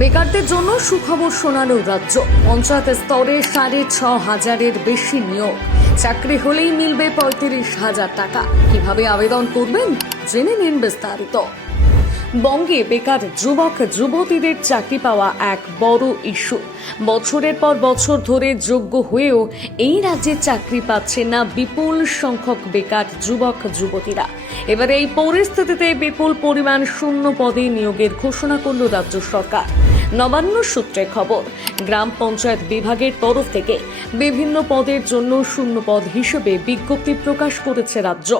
বেকারদের জন্য সুখবর শোনালো রাজ্য। পঞ্চায়েত স্তরে সাড়ে ছ হাজারের বেশি নিয়োগ। চাকরি হলেই মিলবে পঁয়ত্রিশ হাজার টাকা। কীভাবে আবেদন করবেন? জেনে নিন বিস্তারিত। বঙ্গে বেকার যুবক, যুবতীদের চাকরি পাওয়া এক বড় ইস্যু। বছরের পর বছর ধরে যোগ্য হয়েও এই রাজ্যে চাকরি পাচ্ছে না বিপুল সংখ্যক বেকার যুবক, যুবতীরা। এবারে এই পরিস্থিতিতে বিপুল পরিমাণ শূন্য পদে নিয়োগের ঘোষণা করল রাজ্য সরকার। নবান্ন সূত্রে খবর। গ্রাম পঞ্চায়েত বিভাগের তরফ থেকে বিভিন্ন পদের জন্য শূন্য পদ হিসেবে বিজ্ঞপ্তি প্রকাশ করেছে রাজ্য।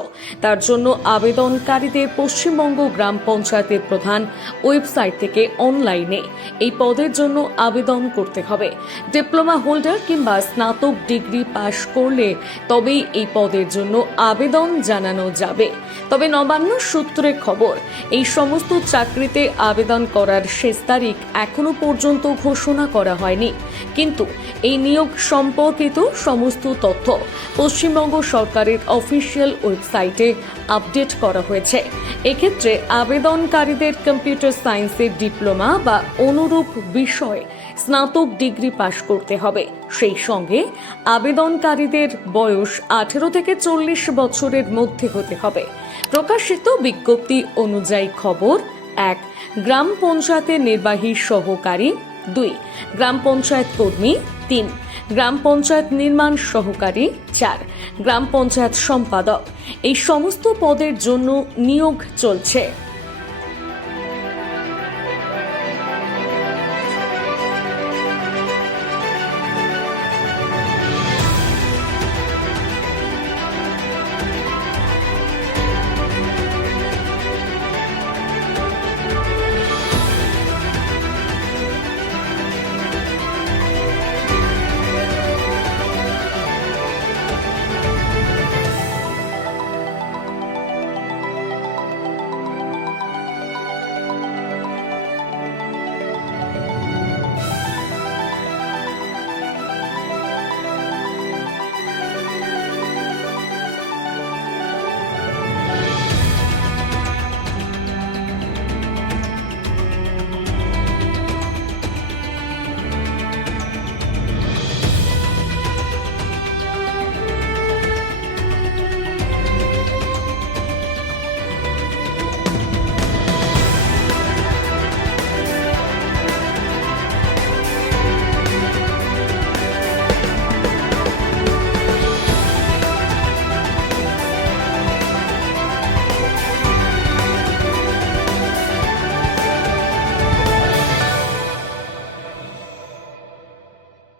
তার জন্য আবেদনকারীদের পশ্চিমবঙ্গ গ্রাম পঞ্চায়েতের প্রধান ওয়েবসাইট থেকে অনলাইনে এই পদের জন্য আবেদন করতে হবে। ডিপ্লোমা হোল্ডার কিংবা স্নাতক ডিগ্রি পাশ করলে তবেই এই পদের জন্য আবেদন জানানো যাবে। তবে নবান্ন সূত্রে খবর, এই সমস্ত চাকরিতে আবেদন করার শেষ তারিখ এখনও পর্যন্ত ঘোষণা করা হয়নি। কিন্তু এই নিয়োগ সম্পর্কিত সমস্ত তথ্য পশ্চিমবঙ্গ সরকারের অফিসিয়াল ওয়েবসাইটে আপডেট করা হয়েছে। এক্ষেত্রে আবেদনকারীদের কম্পিউটার সায়েন্সের ডিপ্লোমা বা অনুরূপ বিষয়ে স্নাতক ডিগ্রি পাশ করতে হবে। সেই সঙ্গে আবেদনকারীদের বয়স আঠেরো থেকে চল্লিশ বছরের মধ্যে হতে হবে। প্রকাশিত বিজ্ঞপ্তি অনুযায়ী খবর এক, গ্রাম পঞ্চায়েতের নির্বাহী সহকারী দুই, গ্রাম পঞ্চায়েত কর্মী তিন, গ্রাম পঞ্চায়েত নির্মাণ সহকারী চার, গ্রাম পঞ্চায়েত সম্পাদক। এই সমস্ত পদের জন্য নিয়োগ চলছে।